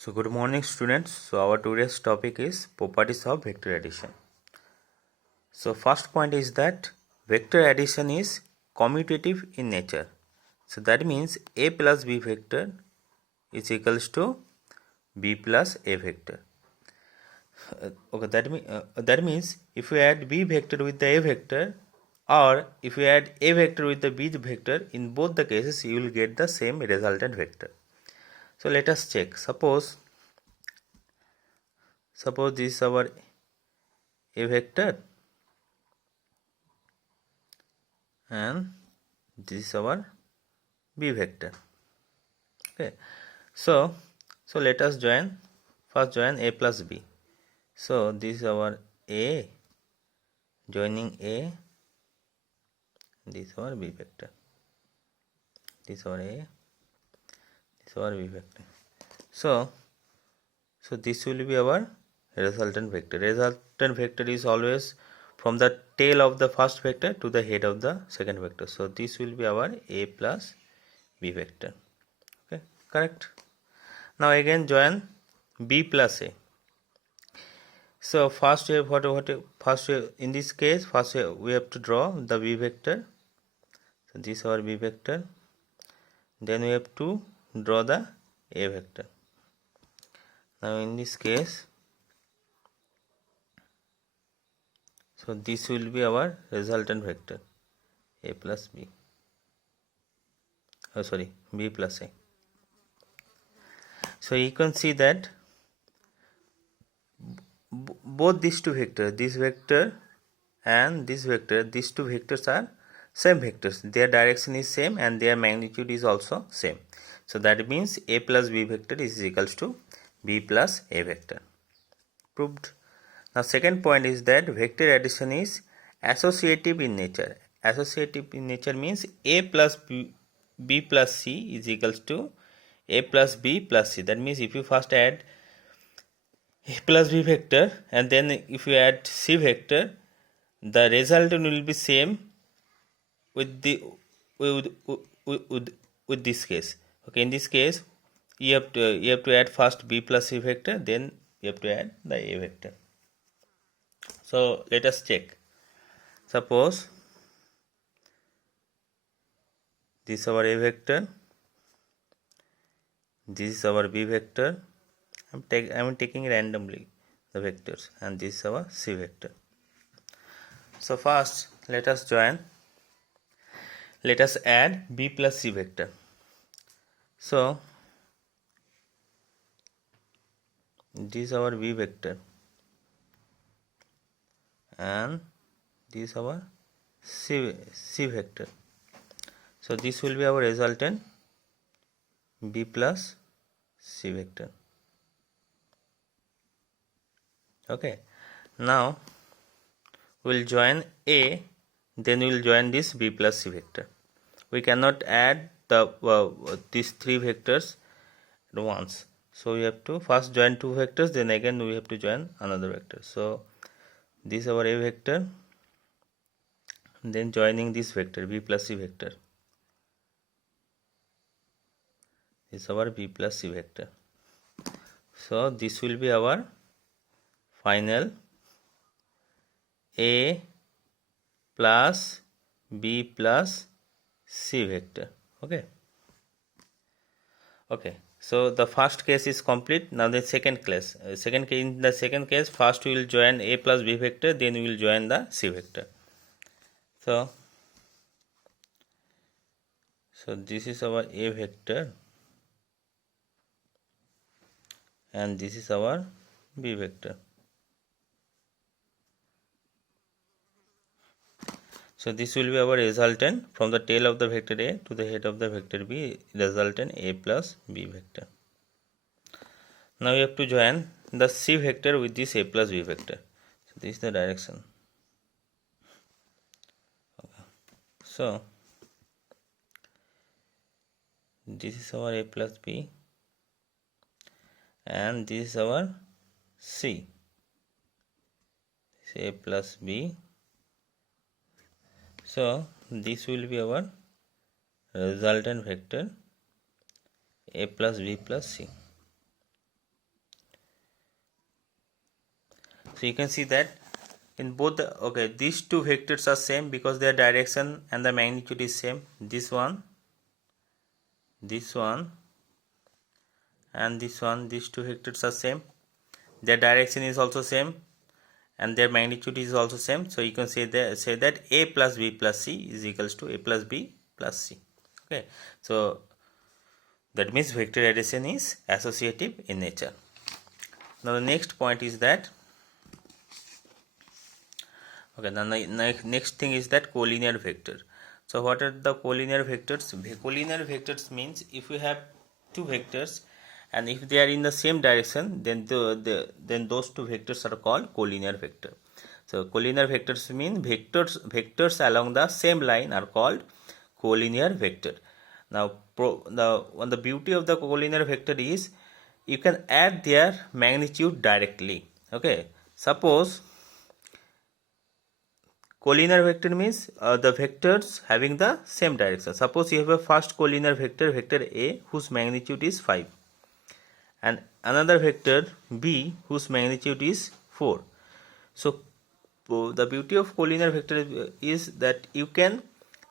So good morning students. So our today's topic is properties of vector addition. So first point is that vector addition is commutative in nature. So that means a plus b vector is equals to b plus a vector. That means if we add b vector with the a vector, or if you add a vector with the b vector, in both the cases you will get the same resultant vector. So let us check. Suppose this is our a vector and this is our b vector. Okay, so let us first join a plus b. So this is our a joining a, this is our b vector, this is our a, this is our b vector. So this will be our resultant vector. Resultant vector is always from the tail of the first vector to the head of the second vector. So this will be our a plus b vector. Okay, correct. Now again join b plus a. So first in this case we have to draw the b vector. So this is our b vector. Then we have to draw the a vector. Now in this case, so this will be our resultant vector, a plus b. B plus a. So you can see that both these two vectors, this vector and this vector, these two vectors are same vectors. Their direction is same and their magnitude is also same. So that means a plus b vector is equals to b plus a vector. Proved. Now second point is that vector addition is associative in nature. Associative in nature means a plus b plus c is equals to a plus b plus c. That means if you first add a plus b vector and then if you add c vector, the result will be same with this case. Okay, in this case you have to add first b plus c vector, then you have to add the a vector. So let us check. Suppose this is our a vector, this is our b vector. I am taking randomly the vectors, and this is our c vector. So first let us add b plus c vector. So this is our b vector and this is our c vector. So this will be our resultant b plus c vector. Okay, now we'll join a, then we'll join this b plus c vector. We cannot add these three vectors at once. So we have to first join two vectors, then again we have to join another vector. So this is our a vector, then joining this vector b plus c vector. This is our b plus c vector. So this will be our final a plus b plus c vector. Okay, so the first case is complete. Now the second case, in the second case, first we will join a plus b vector, then we will join the c vector. So this is our a vector and this is our b vector. So this will be our resultant from the tail of the vector a to the head of the vector b, resultant a plus b vector. Now we have to join the c vector with this a plus b vector. So this is the direction. Okay. So this is our a plus b and this is our c. This is a plus b. So this will be our resultant vector a plus b plus c. So you can see that in both the these two vectors are same because their direction and the magnitude is same. This one and this one, these two vectors are same, their direction is also same and their magnitude is also same. So you can say that a plus b plus c is equals to a plus b plus c. Okay, so that means vector addition is associative in nature. Now the next point is that the next thing is that collinear vector. So what are the collinear vectors? Collinear vectors means if we have two vectors and if they are in the same direction, then those two vectors are called collinear vector. So collinear vectors mean vectors along the same line are called collinear vector. Now the beauty of the collinear vector is you can add their magnitude directly. Okay, suppose collinear vector means the vectors having the same direction. Suppose you have a first collinear vector, vector A, whose magnitude is 5, and another vector B, whose magnitude is 4. So the beauty of collinear vector is that you can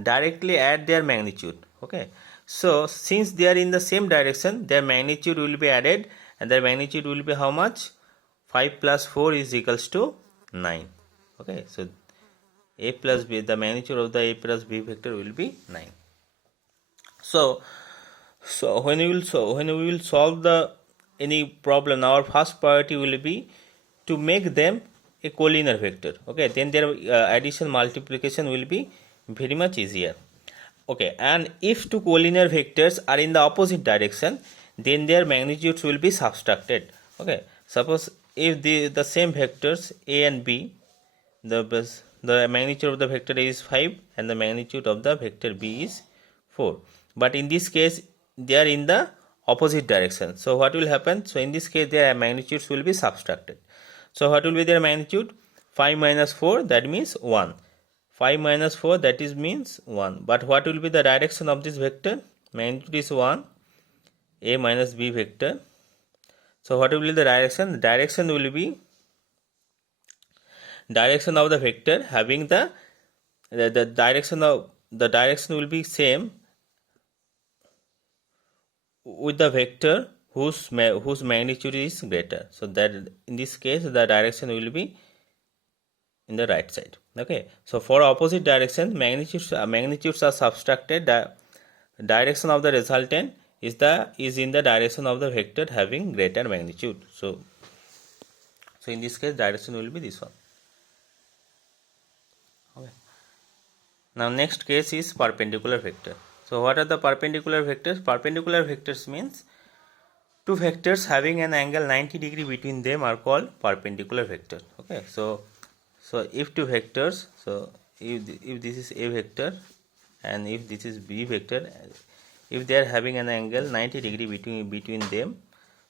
directly add their magnitude. Okay, so since they are in the same direction, their magnitude will be added, and their magnitude will be how much? 5 plus 4 is equals to 9. Okay, so a plus b, the magnitude of the a plus b vector will be 9. So when we will solve the any problem, our first priority will be to make them a collinear vector. Okay, then their addition multiplication will be very much easier. Okay, and if two collinear vectors are in the opposite direction, then their magnitudes will be subtracted. Okay, suppose if the same vectors a and b, the magnitude of the vector A is 5 and the magnitude of the vector B is 4, but in this case they are in the opposite direction. So what will happen? So in this case their magnitudes will be subtracted. So what will be their magnitude? 5 minus 4, that means 1. 5 minus 4, that is means 1. But what will be the direction of this vector? Magnitude is 1, A minus B vector. So what will be the direction? The direction will be direction of the vector having the direction will be same with the vector whose magnitude is greater. So that in this case the direction will be in the right side. Okay, so for opposite direction magnitudes are subtracted. The direction of the resultant is in the direction of the vector having greater magnitude. So in this case direction will be this one. Okay. Now next case is perpendicular vector. So what are the perpendicular vectors? Perpendicular vectors means two vectors having an angle 90 degree between them are called perpendicular vector. Okay, so if two vectors, so if this is a vector and if this is b vector, if they are having an angle 90 degree between them,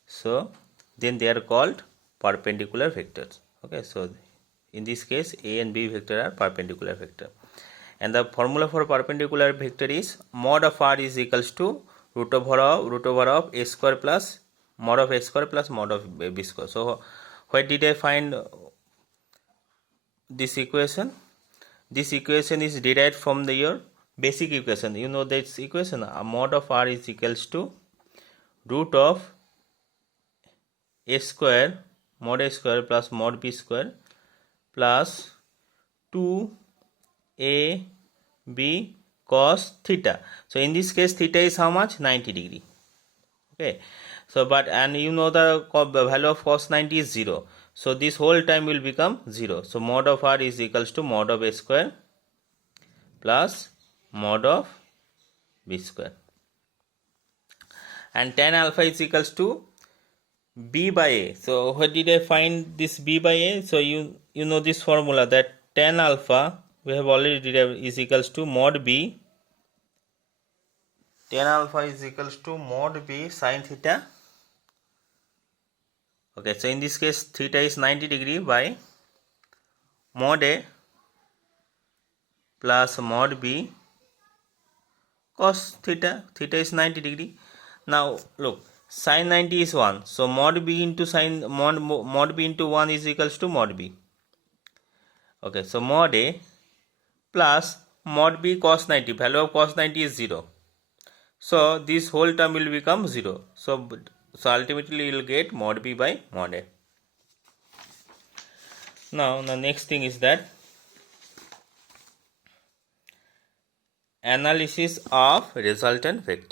so then they are called perpendicular vectors. Okay, so in this case a and b vector are perpendicular vector, and the formula for perpendicular vector is mod of r is equals to root over of a square plus mod of a square plus mod of b square. So where did I find this equation? This equation is derived from your basic equation. You know this equation, mod of r is equals to root of a square mod a square plus mod b square plus 2ab cos theta. So in this case theta is how much? 90 degree. Okay, so and you know the value of cos 90 is 0. So this whole time will become 0. So mod of r is equals to mod of a square plus mod of b square, and tan alpha is equals to b by a. So where did I find this b by a? So you know this formula, that tan alpha we have already derived is equals to mod b. Tan alpha is equals to mod b sin theta. Okay, so in this case theta is 90 degree by mod a plus mod b cos theta. Theta is 90 degree. Now look, Sin 90 is 1. So mod b into mod b into 1 is equals to mod b. Okay, so mod a plus mod b cos 90. Value of cos 90 is 0. So this whole term will become 0. So ultimately you will get mod b by mod a. Now the next thing is that analysis of resultant vector.